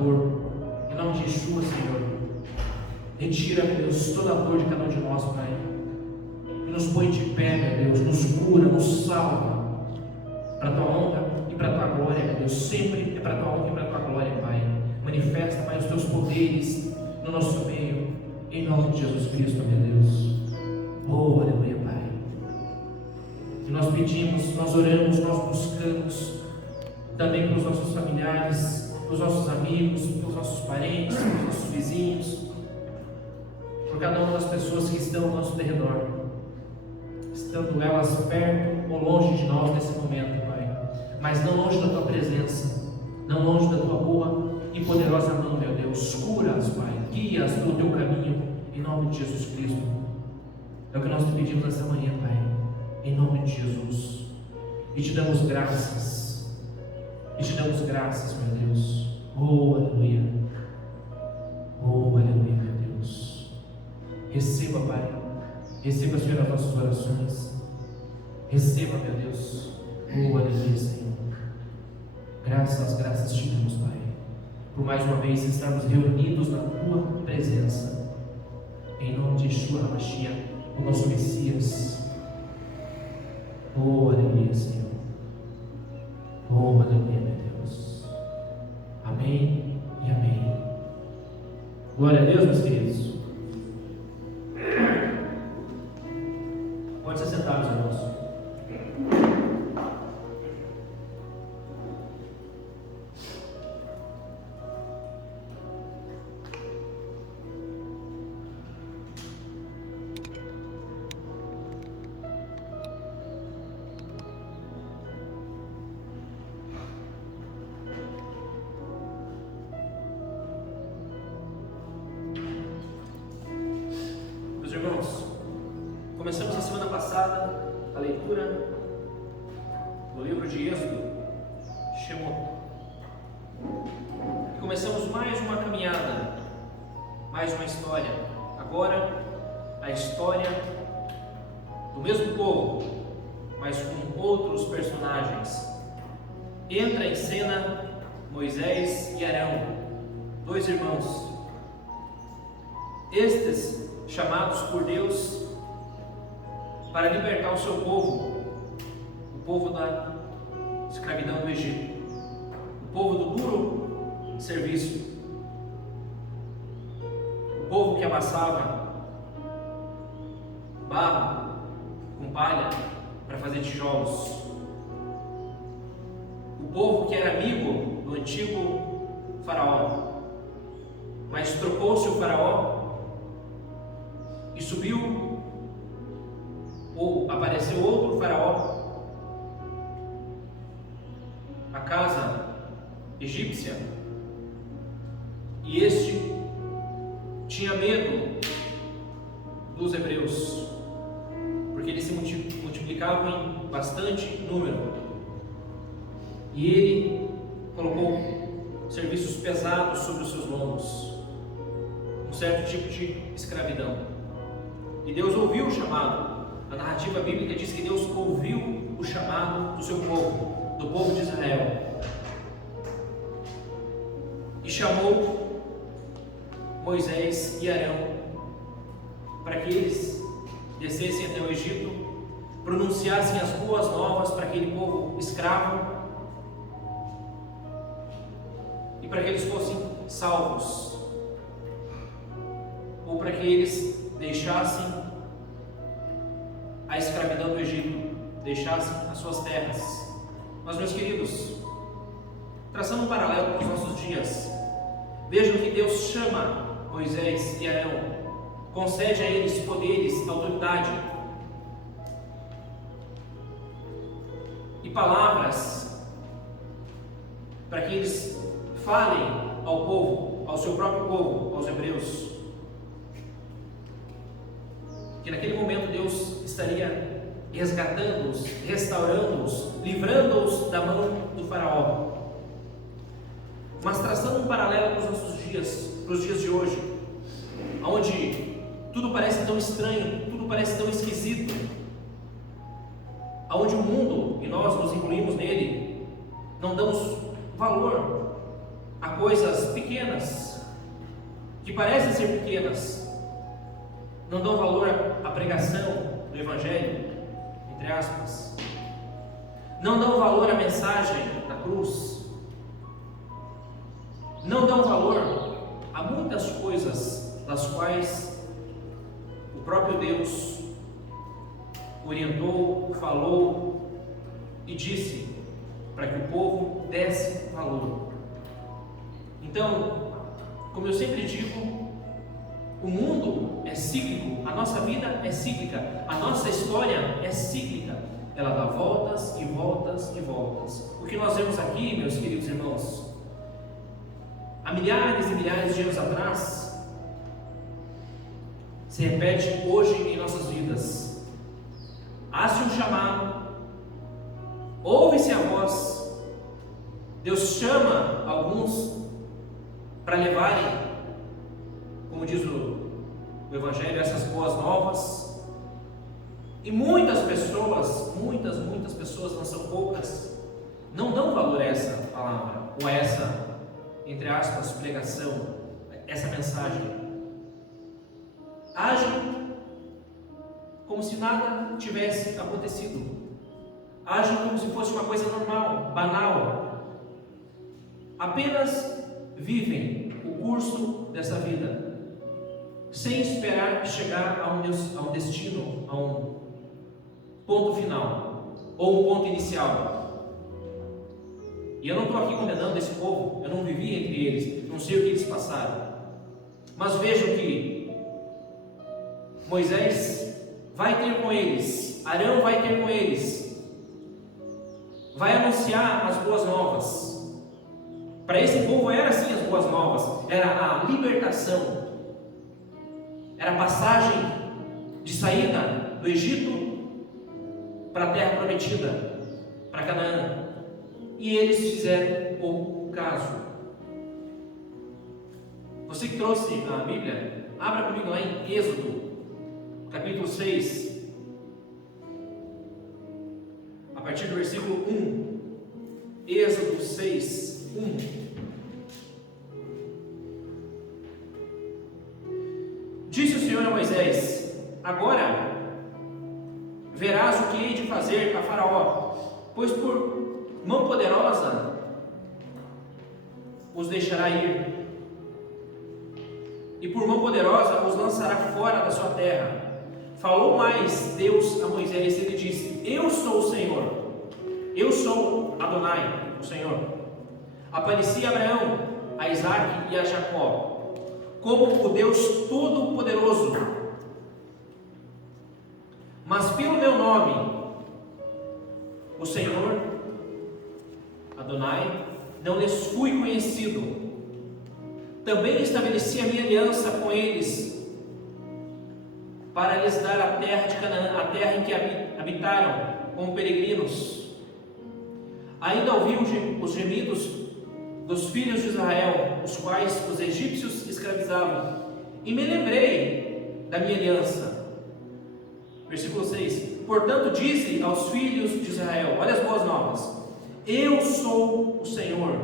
dor. Em nome de Yeshua, Senhor, retira, meu Deus, toda a dor de cada um de nós, Pai. E nos põe de pé, meu Deus, nos cura, nos salva, para a Tua honra e para a Tua glória, meu Deus. Sempre é para a Tua honra e para a Tua glória, Pai. Manifesta, Pai, os Teus poderes no nosso meio, em nome de Jesus Cristo, meu Deus. Oh, aleluia, Pai. E nós pedimos, nós oramos, nós buscamos também pelos nossos familiares, pelos nossos amigos, pelos nossos parentes, pelos nossos vizinhos, por cada uma das pessoas que estão ao nosso derredor, estando elas perto ou longe de nós nesse momento, Pai, mas não longe da Tua presença, não longe da Tua boa e poderosa mão, meu Deus. Cura-as, Pai, guia-as pelo Teu caminho, em nome de Jesus Cristo. É o que nós te pedimos nessa manhã, Pai, em nome de Jesus, e te damos graças, meu Deus. Oh, aleluia, meu Deus. Receba, Pai, receba, Senhor, as nossas orações, receba, meu Deus. Oh, aleluia, Senhor. Graças te damos, Pai, por mais uma vez estarmos reunidos na Tua presença, em nome de Yeshua HaMashiach, o nosso Messias. Oh, aleluia, Senhor. Oh, aleluia, meu Deus. Amém e amém. Glória a Deus, meus queridos. Pode se sentar, meus irmãos. Começamos a semana passada a leitura do livro de Êxodo, Shemot. E começamos mais uma caminhada, mais uma história. Agora, a história do mesmo povo, mas com outros personagens. Entra em cena Moisés e Arão, dois irmãos. Estes chamados por Deus para libertar o seu povo, o povo da escravidão do Egito, o povo do duro serviço, o povo que amassava barro com palha para fazer tijolos, o povo que era amigo do antigo faraó, mas trocou-se o faraó e subiu, ou apareceu outro faraó, a casa egípcia, e este tinha medo dos hebreus, porque eles se multiplicavam em bastante número, e ele colocou serviços pesados sobre os seus lombos, um certo tipo de escravidão. E Deus ouviu o chamado. A narrativa bíblica diz que Deus ouviu o chamado do seu povo, do povo de Israel, e chamou Moisés e Arão para que eles descessem até o Egito, pronunciassem as boas novas para aquele povo escravo e para que eles fossem salvos, ou para que eles deixassem a escravidão do Egito, deixassem as suas terras. Mas, meus queridos, traçando um paralelo para os nossos dias, vejam que Deus chama Moisés e Arão, concede a eles poderes, autoridade e palavras para que eles falem ao povo, ao seu próprio povo, aos hebreus, que naquele momento Deus estaria resgatando-os, restaurando-os, livrando-os da mão do faraó. Mas traçando um paralelo para os nossos dias, para os dias de hoje, onde tudo parece tão estranho, tudo parece tão esquisito, onde o mundo, e nós nos incluímos nele, não damos valor a coisas pequenas, que parecem ser pequenas, não dão valor à pregação do Evangelho, entre aspas, não dão valor à mensagem da cruz, não dão valor a muitas coisas das quais o próprio Deus orientou, falou e disse para que o povo desse valor. Então, como eu sempre digo, o mundo é cíclico, a nossa vida é cíclica, a nossa história é cíclica, ela dá voltas e voltas e voltas. O que nós vemos aqui, meus queridos irmãos, há milhares e milhares de anos atrás, se repete hoje em nossas vidas. Há-se um chamado, ouve-se a voz, Deus chama alguns para levarem, como diz o Evangelho, essas boas novas, e muitas pessoas, muitas pessoas, não são poucas, não dão valor a essa palavra, ou a essa, entre aspas, pregação, essa mensagem. Agem como se nada tivesse acontecido, agem como se fosse uma coisa normal, banal, apenas vivem o curso dessa vida, sem esperar chegar a um destino, a um ponto final, ou um ponto inicial. E eu não estou aqui condenando esse povo, eu não vivi entre eles, não sei o que eles passaram, mas vejo que Moisés vai ter com eles, Arão vai ter com eles, vai anunciar as boas novas. Para esse povo era assim as boas novas, era a libertação, era a passagem de saída do Egito para a terra prometida, para Canaã, e eles fizeram pouco caso. Você que trouxe a Bíblia, abra comigo lá em Êxodo, capítulo 6, a partir do versículo 1, Êxodo 6, 1. Disse o Senhor a Moisés: agora verás o que hei de fazer a Faraó, pois por mão poderosa os deixará ir, e por mão poderosa os lançará fora da sua terra. Falou mais Deus a Moisés e ele disse: eu sou o Senhor, eu sou Adonai, o Senhor. Apareci a Abraão, a Isaque e a Jacó como o Deus Todo-Poderoso, mas pelo meu nome, o Senhor, Adonai, não lhes fui conhecido. Também estabeleci a minha aliança com eles, para lhes dar a terra de Canaã, a terra em que habitaram como peregrinos. Ainda ouvi os gemidos dos filhos de Israel, os quais os egípcios escravizavam, e me lembrei da minha aliança. Versículo 6: portanto dize aos filhos de Israel, olha as boas novas: eu sou o Senhor,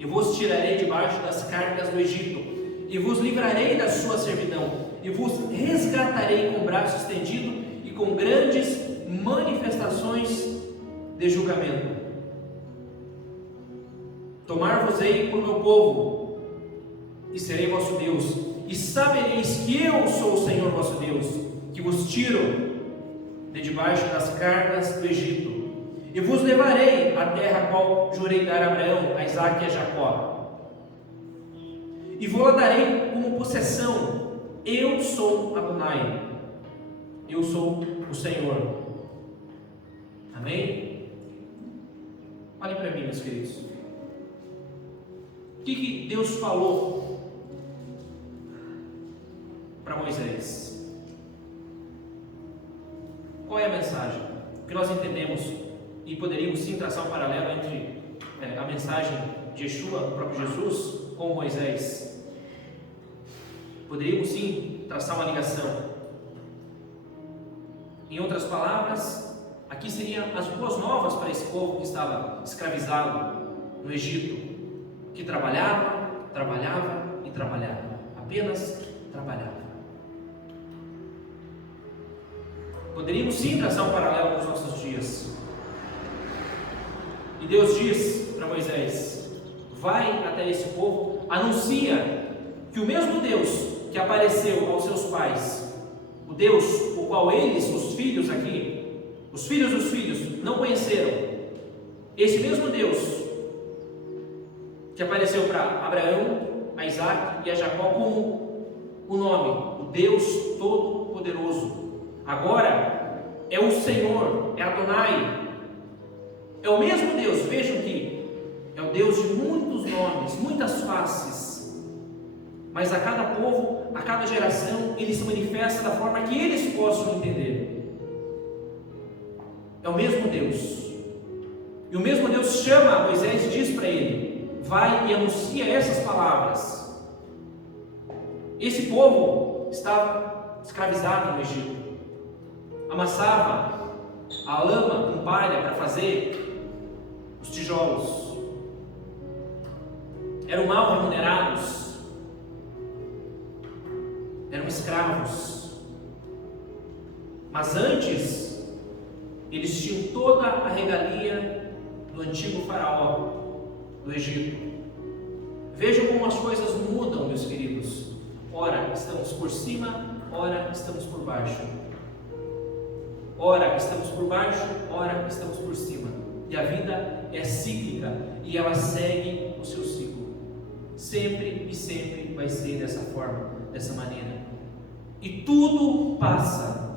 e vos tirarei debaixo das cargas do Egito, e vos livrarei da sua servidão, e vos resgatarei com o braço estendido e com grandes manifestações de julgamento. Tomar-vos-ei por meu povo, e serei vosso Deus, e sabereis que eu sou o Senhor vosso Deus, que vos tiro de debaixo das cargas do Egito, e vos levarei à terra a qual jurei dar a Abraão, a Isaque e a Jacó, e vou-la darei como possessão. Eu sou Adonai, eu sou o Senhor. Amém? Olhem para mim, meus queridos. O que Deus falou para Moisés? Qual é a mensagem? O que nós entendemos, e poderíamos sim traçar um paralelo entre a mensagem de Yeshua, do próprio Jesus, com Moisés. Poderíamos sim traçar uma ligação. Em outras palavras, aqui seriam as boas novas para esse povo que estava escravizado no Egito. que trabalhava, trabalhava e trabalhava, apenas trabalhava. Poderíamos sim traçar um paralelo para os nossos dias. E Deus diz para Moisés: vai até esse povo, anuncia que o mesmo Deus que apareceu aos seus pais, o Deus o qual eles, os filhos aqui, os filhos dos filhos, não conheceram, esse mesmo Deus que apareceu para Abraão, a Isaac e a Jacó como o nome, o Deus Todo-Poderoso, agora é o Senhor, é Adonai, é o mesmo Deus. Vejam que é o Deus de muitos nomes, muitas faces, mas a cada povo, a cada geração, Ele se manifesta da forma que eles possam entender. É o mesmo Deus, e o mesmo Deus chama Moisés e diz para ele: vai e anuncia essas palavras. Esse povo estava escravizado no Egito, amassava a lama com palha para fazer os tijolos, eram mal remunerados, eram escravos, mas antes eles tinham toda a regalia do antigo faraó do Egito. Vejam como as coisas mudam, meus queridos. Ora estamos por cima, ora estamos por baixo. Ora estamos por baixo, ora estamos por cima. E a vida é cíclica e ela segue o seu ciclo. Sempre e sempre vai ser dessa forma, dessa maneira. E tudo passa.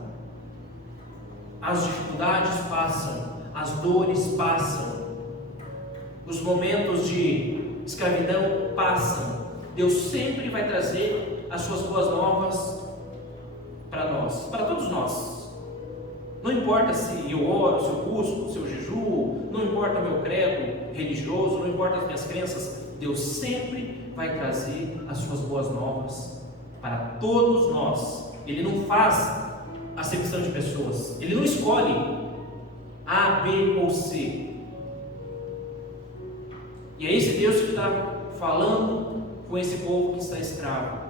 As dificuldades passam, as dores passam, os momentos de escravidão passam. Deus sempre vai trazer as suas boas novas para nós, para todos nós. Não importa se eu oro, se eu busco, se eu jejuo, não importa o meu credo religioso, não importa as minhas crenças, Deus sempre vai trazer as suas boas novas para todos nós. Ele não faz acepção de pessoas, Ele não escolhe A, B ou C. E é esse Deus que está falando com esse povo que está escravo.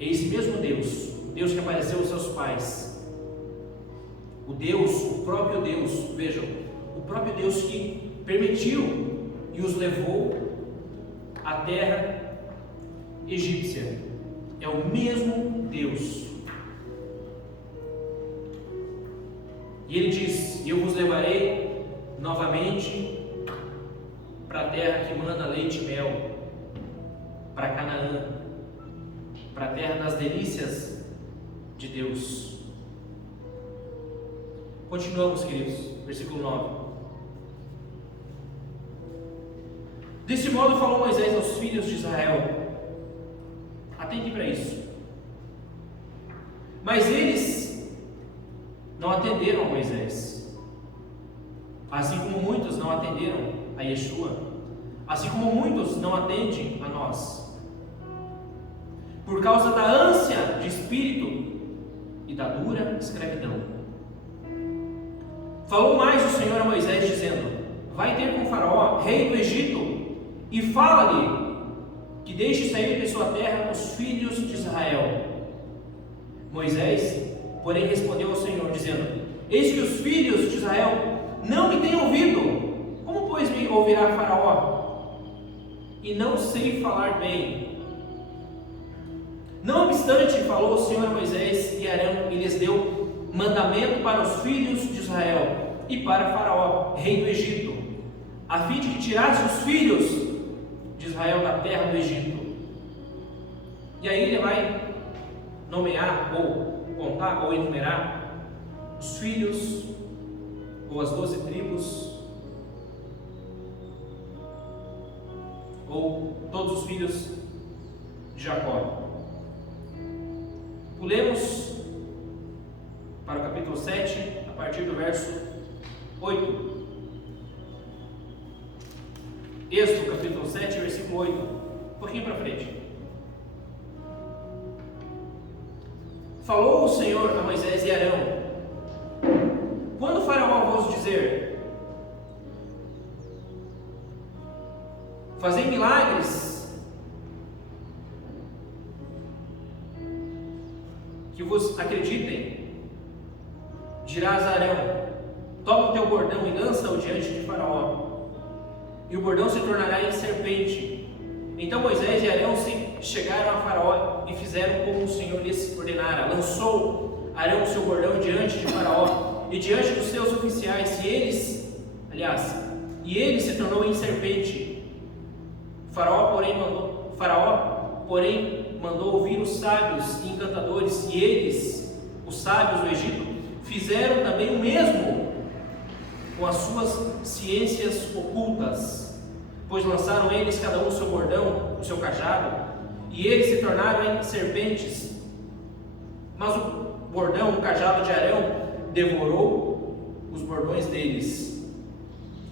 É esse mesmo Deus, o Deus que apareceu aos seus pais. O Deus, o próprio Deus, vejam, o próprio Deus que permitiu e os levou à terra egípcia. É o mesmo Deus. E Ele diz: eu vos levarei novamente para a terra que mana leite e mel, para Canaã, para a terra das delícias de Deus. Continuamos, queridos, versículo 9. Desse modo falou Moisés aos filhos de Israel. Atente para isso. Mas eles não atenderam a Moisés, assim como muitos não atenderam a Yeshua, assim como muitos não atendem a nós, por causa da ânsia de espírito e da dura escravidão. Falou mais o Senhor a Moisés, dizendo: vai ter com Faraó, rei do Egito, e fala-lhe que deixe sair de sua terra os filhos de Israel. Moisés, porém, respondeu ao Senhor, dizendo: eis que os filhos de Israel não me têm ouvido. Como, pois, me ouvirá Faraó? E não sei falar bem. Não obstante, falou o Senhor a Moisés e Arão, e lhes deu mandamento para os filhos de Israel e para Faraó, rei do Egito, a fim de que tirasse os filhos de Israel da terra do Egito. E aí ele vai nomear, ou contar, ou enumerar os filhos, ou as 12 tribos, ou todos os filhos de Jacó. Pulemos para o capítulo 7, a partir do verso 8. Êxodo, capítulo 7, versículo 8. Um pouquinho para frente. Falou o Senhor a Moisés e Arão: quando Faraó vos dizer: fazei milagres que vos acreditem. Dirás a Arão: toma o teu bordão e lança-o diante de Faraó, e o bordão se tornará em serpente. Então Moisés e Arão se chegaram a Faraó e fizeram como o Senhor lhes ordenara. Lançou Arão o seu bordão diante de Faraó e diante dos seus oficiais, e ele se tornou em serpente. Faraó, porém, mandou ouvir os sábios e encantadores, e eles, os sábios do Egito, fizeram também o mesmo com as suas ciências ocultas, pois lançaram eles cada um o seu bordão, o seu cajado, e eles se tornaram em serpentes. Mas o bordão, o cajado de Arão, devorou os bordões deles.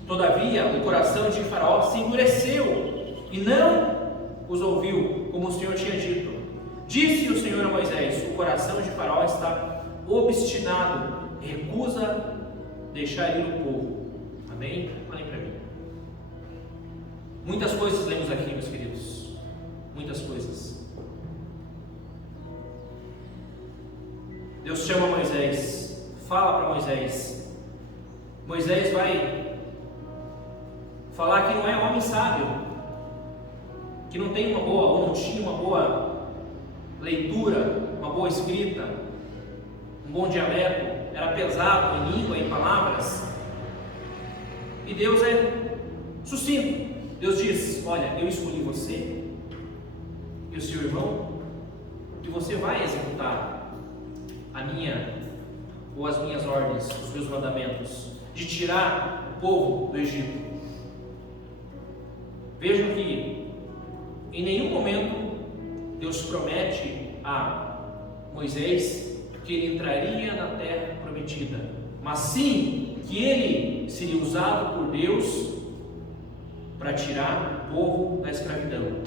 Todavia, o coração de Faraó se endureceu e não os ouviu, como o Senhor tinha dito. Disse o Senhor a Moisés: o coração de Faraó está obstinado, recusa deixar ir o povo. Amém? Olhem para mim. Muitas coisas lemos aqui, meus queridos. Muitas coisas. Deus chama Moisés, fala para Moisés. Moisés vai falar que não é homem sábio, que não tem uma boa, ou não tinha uma boa leitura, uma boa escrita, um bom dialeto, era pesado em língua, em palavras. E Deus é sucinto. Deus diz: olha, eu escolhi você e o seu irmão, e você vai executar a minha ou as minhas ordens, os meus mandamentos, de tirar o povo do Egito. Vejam que em nenhum momento Deus promete a Moisés que ele entraria na terra prometida, mas sim que ele seria usado por Deus para tirar o povo da escravidão,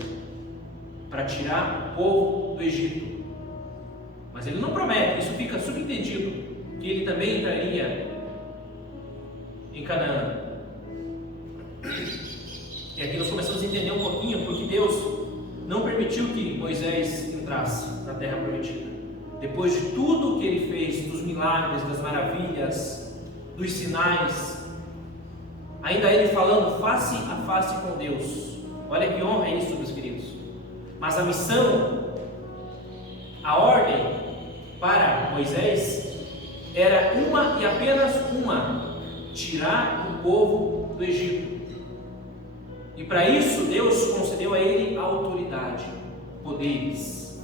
para tirar o povo do Egito. Mas ele não promete, isso fica subentendido, que ele também entraria em Canaã. E aqui nós começamos a entender um pouquinho porque Deus não permitiu que Moisés entrasse na terra prometida. Depois de tudo que ele fez, dos milagres, das maravilhas, dos sinais, ainda ele falando face a face com Deus. Olha que honra é isso, meus queridos. Mas a missão, a ordem para Moisés era uma e apenas uma: tirar o povo do Egito. E para isso Deus concedeu a ele autoridade, poderes.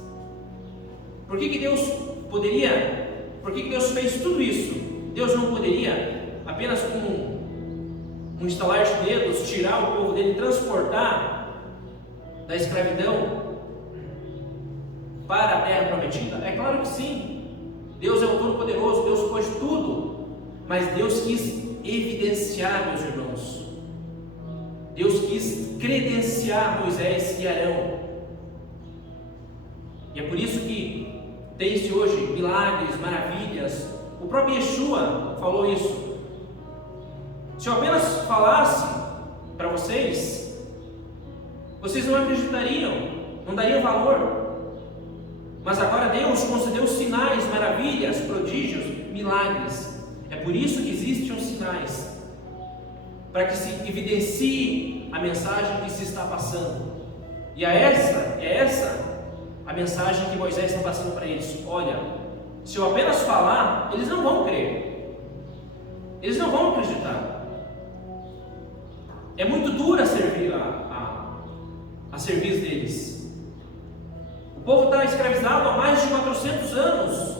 Por que Deus fez tudo isso? Deus não poderia apenas com um estalar de dedos tirar o povo dele, transportar da escravidão para a terra prometida? É claro que sim. Deus é o Todo-Poderoso, Deus pode tudo, mas Deus quis evidenciar, meus irmãos. Deus quis credenciar Moisés e Arão. E é por isso que tem-se hoje milagres, maravilhas. O próprio Yeshua falou isso. Se eu apenas falasse para vocês, vocês não acreditariam, não dariam valor. Mas agora Deus concedeu sinais, maravilhas, prodígios, milagres. É por isso que existem os sinais, para que se evidencie a mensagem que se está passando. E é essa a mensagem que Moisés está passando para eles. Olha, se eu apenas falar, eles não vão crer, eles não vão acreditar. É muito dura servir a serviço deles. O povo está escravizado há mais de 400 anos.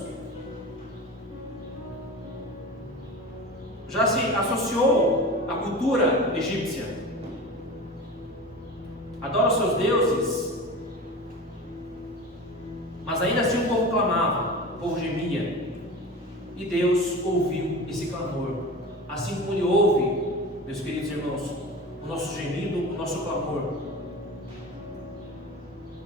Já se associou à cultura egípcia, adora os seus deuses, mas ainda assim o povo clamava, o povo gemia, e Deus ouviu esse clamor, assim como Ele ouve, meus queridos irmãos, o nosso gemido, o nosso clamor.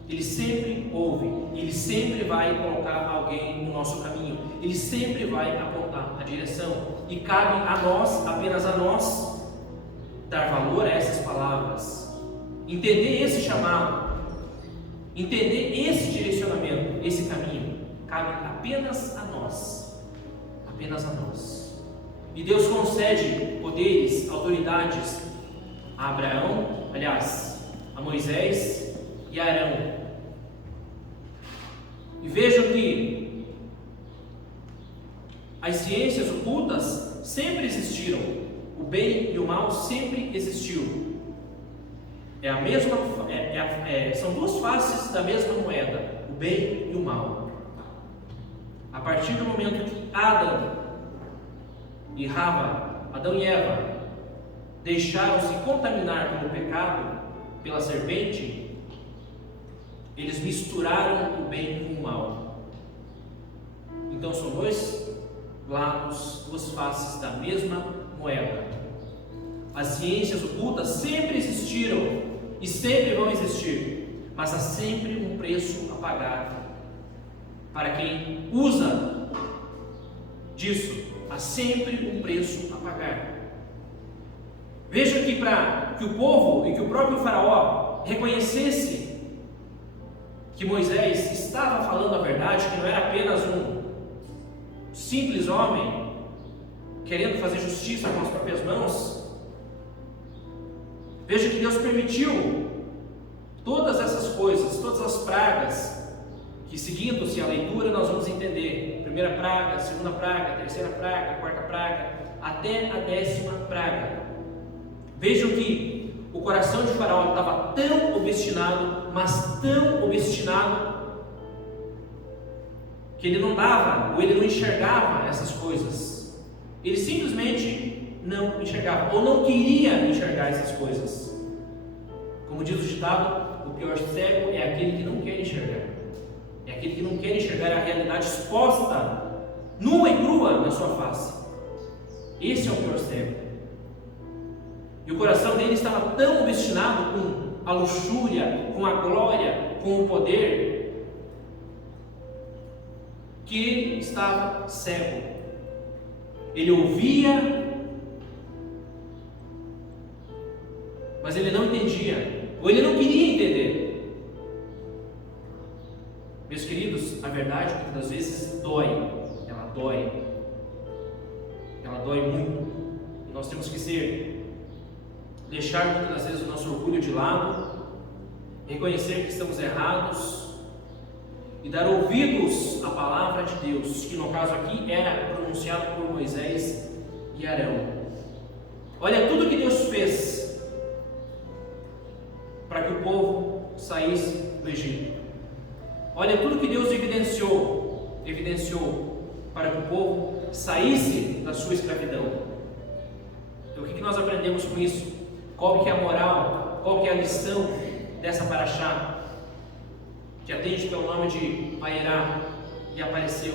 Ele sempre ouve, Ele sempre vai colocar alguém no nosso caminho, Ele sempre vai apontar a direção, e cabe a nós, apenas a nós, dar valor a essas palavras, entender esse chamado, entender esse direcionamento, esse caminho, cabe apenas a nós. Apenas a nós. E Deus concede poderes, autoridades a Abraão, aliás, a Moisés e a Arão. E vejam que as ciências ocultas sempre existiram. O bem e o mal sempre existiu. É a mesma, são duas faces da mesma moeda, o bem e o mal. A partir do momento que Adão e Eva, deixaram-se contaminar pelo pecado, pela serpente, eles misturaram o bem com o mal. Então são dois lados, duas faces da mesma moeda. As ciências ocultas sempre existiram e sempre vão existir, mas há sempre um preço a pagar para quem usa disso. Há sempre um preço a pagar. Veja que para que o povo e que o próprio faraó reconhecesse que Moisés estava falando a verdade, que não era apenas um simples homem querendo fazer justiça com as próprias mãos. Veja que Deus permitiu todas essas coisas, todas as pragas, que seguindo-se a leitura nós vamos entender: primeira praga, segunda praga, terceira praga, quarta praga, até a 10ª praga. Vejam que o coração de Faraó estava tão obstinado, mas tão obstinado, que ele não dava, ou ele não enxergava essas coisas. Ele simplesmente não enxergava, ou não queria enxergar essas coisas. Como diz o ditado, o pior cego é aquele que não quer enxergar. É aquele que não quer enxergar a realidade exposta, nua e crua, na sua face. Esse é o pior cego. E o coração dele estava tão obstinado com a luxúria, com a glória, com o poder, que ele estava cego. Ele ouvia, mas ele não entendia, ou ele não queria entender. Meus queridos, a verdade muitas das vezes dói, ela dói muito, e nós temos que deixar muitas das vezes o nosso orgulho de lado, reconhecer que estamos errados e dar ouvidos à palavra de Deus, que no caso aqui era pronunciado por Moisés e Arão. Olha tudo que Deus fez para que o povo saísse do Egito. Olha tudo que Deus evidenciou para que o povo saísse da sua escravidão. Então, o que nós aprendemos com isso? Qual que é a moral? Qual que é a lição dessa paraxá, que atende pelo nome de Vaierá e apareceu?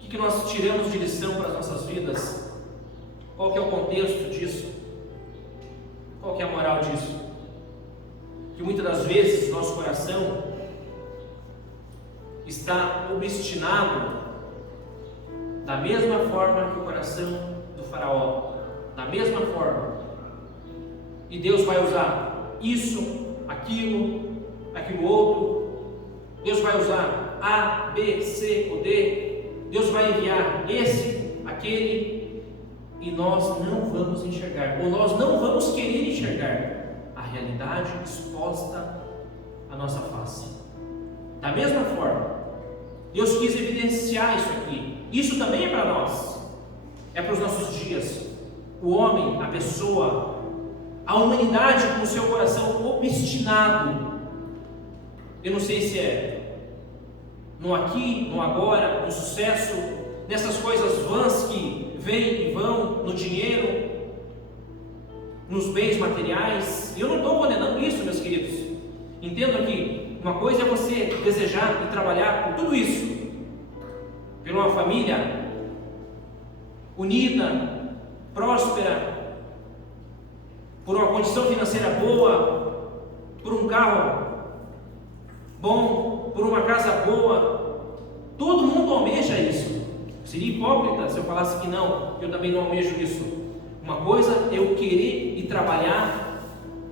O que nós tiramos de lição para as nossas vidas? Qual que é o contexto disso? Qual que é a moral disso? Que muitas das vezes nosso coração está obstinado da mesma forma que o coração do faraó, da mesma forma. E Deus vai usar isso, aquilo outro. Deus vai usar A, B, C ou D. Deus vai enviar esse, aquele, e nós não vamos enxergar, ou nós não vamos querer enxergar a realidade exposta à nossa face. Da mesma forma, Deus quis evidenciar isso aqui. Isso também é para nós, é para os nossos dias. O homem, a pessoa, a humanidade com o seu coração obstinado. Eu não sei se é no aqui, no agora, no sucesso, nessas coisas vãs que vêm e vão, no dinheiro, nos bens materiais. E eu não estou condenando isso, meus queridos. Entendo que uma coisa é você desejar e trabalhar por tudo isso, por uma família unida, próspera, por uma condição financeira boa, por um carro bom, por uma casa boa. Todo mundo almeja isso. Seria hipócrita se eu falasse que não, que eu também não almejo isso. Uma coisa é eu querer e trabalhar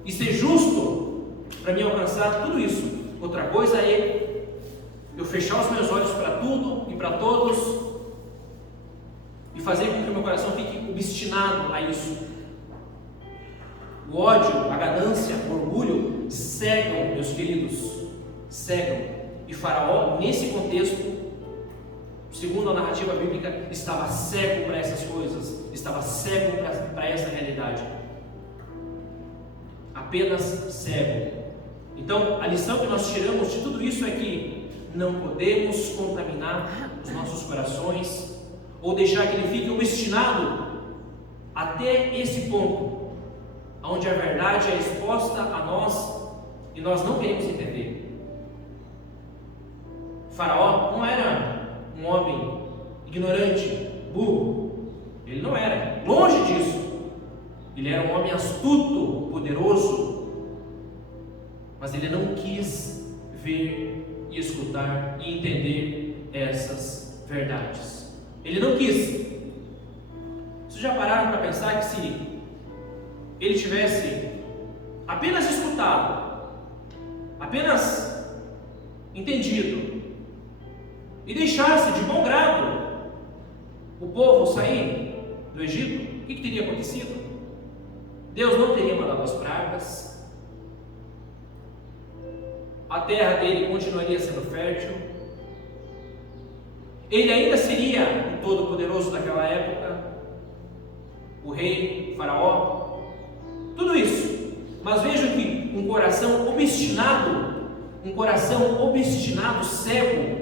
e ser justo para me alcançar tudo isso. Outra coisa é eu fechar os meus olhos para tudo e para todos e fazer com que o meu coração fique obstinado a isso. O ódio, a ganância, o orgulho cegam, meus queridos, cegam. E Faraó, nesse contexto, segundo a narrativa bíblica, estava cego para essas coisas, estava cego para essa realidade. Apenas cego. Então, a lição que nós tiramos de tudo isso é que não podemos contaminar os nossos corações ou deixar que ele fique obstinado até esse ponto, onde a verdade é exposta a nós e nós não queremos entender. Faraó não era um homem ignorante, burro. Ele não era, longe disso. Ele era um homem astuto, poderoso, mas ele não quis ver e escutar e entender essas verdades. Ele não quis. Vocês já pararam para pensar que se ele tivesse apenas escutado, apenas entendido e deixasse de bom grado o povo sair do Egito, o que teria acontecido? Deus não teria mandado as pragas, a terra dele continuaria sendo fértil, ele ainda seria o todo-poderoso daquela época, o rei, o faraó, tudo isso. Mas vejam que um coração obstinado, cego,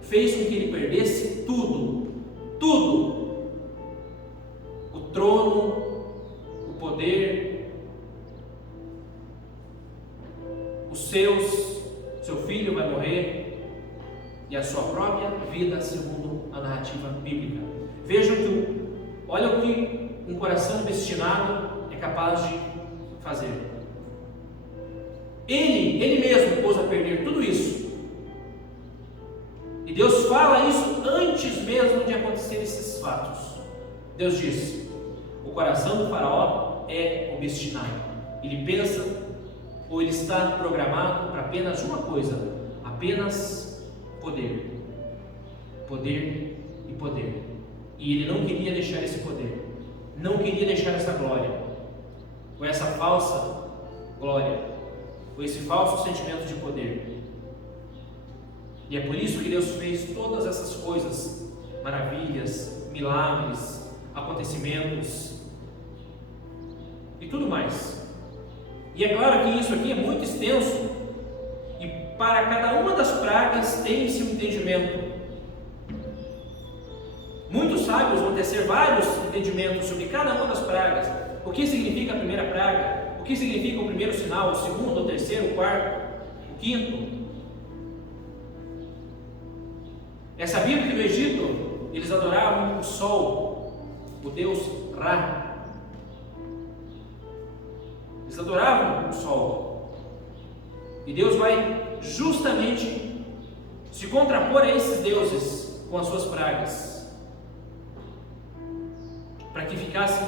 fez com que ele perdesse tudo, o trono, o poder, seu filho vai morrer e a sua própria vida, segundo a narrativa bíblica. Vejam que, olha o que um coração obstinado é capaz de fazer. Ele mesmo pôs a perder tudo isso. E Deus fala isso antes mesmo de acontecer esses fatos. Deus diz: o coração do faraó é obstinado. Ele pensa, ou ele está programado para apenas uma coisa, apenas poder. Poder e poder. E ele não queria deixar esse poder, não queria deixar essa glória, ou essa falsa glória, ou esse falso sentimento de poder. E é por isso que Deus fez todas essas coisas, maravilhas, milagres, acontecimentos e tudo mais. E é claro que isso aqui é muito extenso, e para cada uma das pragas tem-se um entendimento. Muitos sábios vão tecer vários entendimentos sobre cada uma das pragas. O que significa a primeira praga? O que significa o primeiro sinal? O segundo, o terceiro, o quarto, o quinto? É sabido que no Egito eles adoravam o sol, o deus Ra. Eles adoravam o sol. E Deus vai justamente se contrapor a esses deuses com as suas pragas, para que ficasse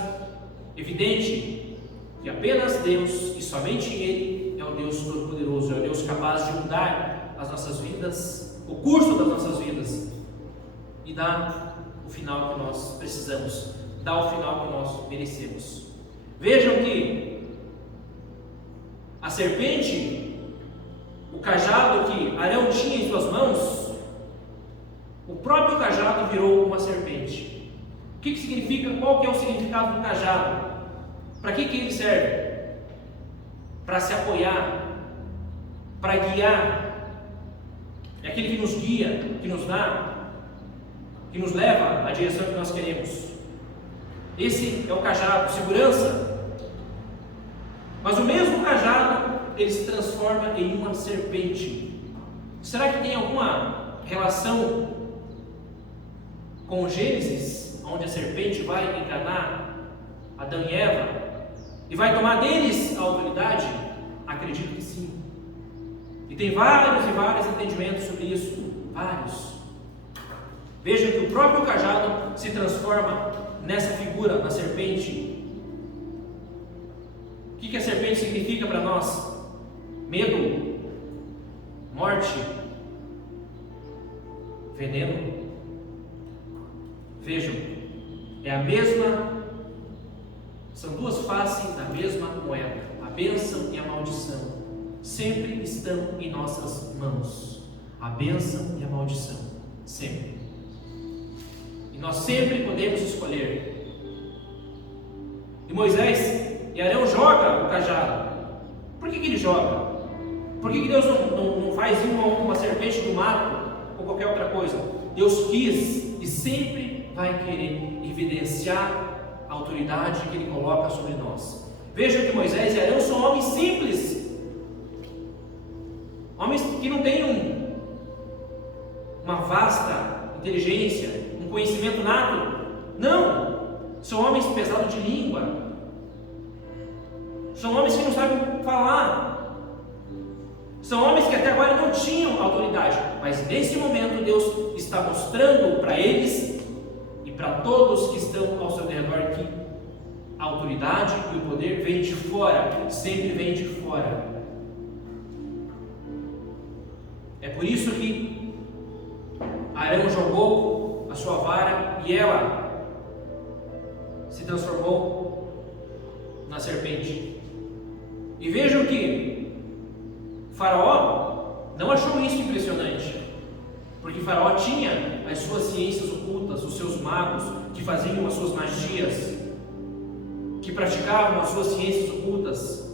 evidente que apenas Deus e somente Ele é o Deus Todo-Poderoso, é o Deus capaz de mudar as nossas vidas, o curso das nossas vidas, e dar o final que nós precisamos, dar o final que nós merecemos. Vejam que a serpente, o cajado que Arão tinha em suas mãos, o próprio cajado virou uma serpente. O que significa? Qual que é o significado do cajado? Para que ele serve? Para se apoiar, para guiar. É aquele que nos guia, que nos dá, que nos leva à direção que nós queremos. Esse é o cajado, segurança. Mas o mesmo cajado, ele se transforma em uma serpente. Será que tem alguma relação com Gênesis, onde a serpente vai enganar Adão e Eva e vai tomar deles a autoridade? Acredito que sim. E tem vários e vários entendimentos sobre isso. Vários. Veja que o próprio cajado se transforma nessa figura, na serpente. O que a serpente significa para nós? Medo, morte, veneno. Vejam, é a mesma, são duas faces da mesma moeda. A bênção e a maldição sempre estão em nossas mãos. A bênção e a maldição, sempre. E nós sempre podemos escolher. E Moisés e Arão jogam o cajado. Por que ele joga? Por que Deus não faz uma serpente do mato ou qualquer outra coisa? Deus quis e sempre vai querer evidenciar a autoridade que Ele coloca sobre nós. Vejam que Moisés e Arão são homens simples, homens que não têm uma vasta inteligência, um conhecimento nato. Não, são homens pesados de língua, são homens que não sabem falar, são homens que até agora não tinham autoridade, mas nesse momento Deus está mostrando para eles e para todos que estão ao seu redor que a autoridade e o poder vem de fora, sempre vem de fora. É por isso que Arão jogou a sua vara e ela se transformou na serpente. E vejam que Faraó não achou isso impressionante, porque Faraó tinha as suas ciências ocultas, os seus magos que faziam as suas magias, que praticavam as suas ciências ocultas,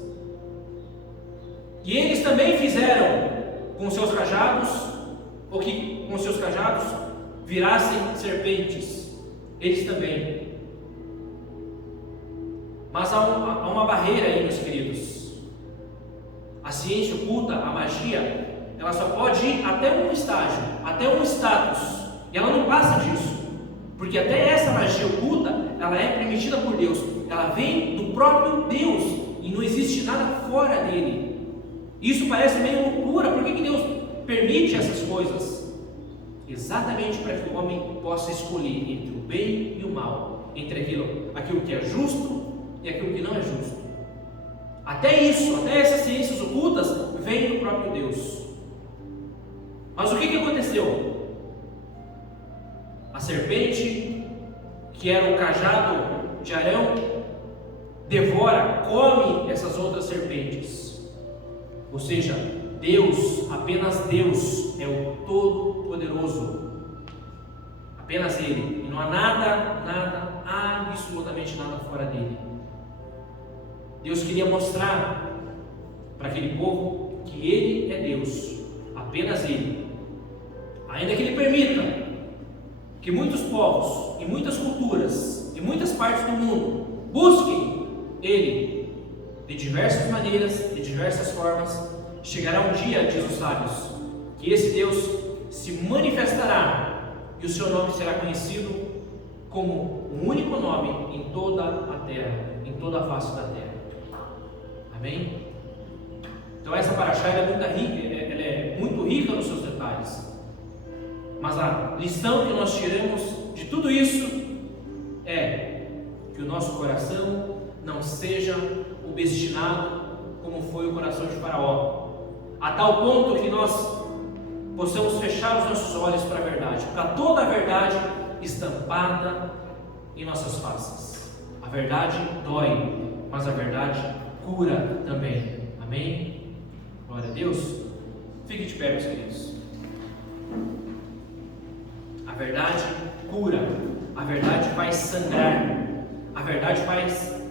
e eles também fizeram com seus cajados, ou que com seus cajados virassem serpentes, eles também. Mas há uma barreira aí, meus queridos. A ciência oculta, a magia, ela só pode ir até um estágio, até um status, e ela não passa disso, porque até essa magia oculta, ela é permitida por Deus, ela vem do próprio Deus, e não existe nada fora dele. Isso parece meio loucura. Por que Deus permite essas coisas? Exatamente para que o homem possa escolher entre o bem e o mal, entre aquilo que é justo e aquilo que não é justo. Até isso, até essas ciências ocultas vêm do próprio Deus. Mas o que aconteceu? A serpente, que era o cajado de Arão, devora, come essas outras serpentes. Ou seja, Deus, apenas Deus é o Todo-Poderoso. Apenas Ele. E não há nada, absolutamente nada fora dele. Deus queria mostrar para aquele povo que Ele é Deus, apenas Ele. Ainda que Ele permita que muitos povos, e muitas culturas, e muitas partes do mundo busquem Ele de diversas maneiras, de diversas formas, chegará um dia, diz os sábios, que esse Deus se manifestará e o seu nome será conhecido como o único nome em toda a terra, em toda a face da terra. Amém? Então essa paraxá ela é muito rica nos seus detalhes. Mas a lição que nós tiramos de tudo isso é que o nosso coração não seja obstinado como foi o coração de Faraó, a tal ponto que nós possamos fechar os nossos olhos para a verdade, para toda a verdade estampada em nossas faces. A verdade dói, mas a verdade cura também. Amém? Glória a Deus. Fique de pé, meus queridos. A verdade cura, a verdade faz sangrar, a verdade faz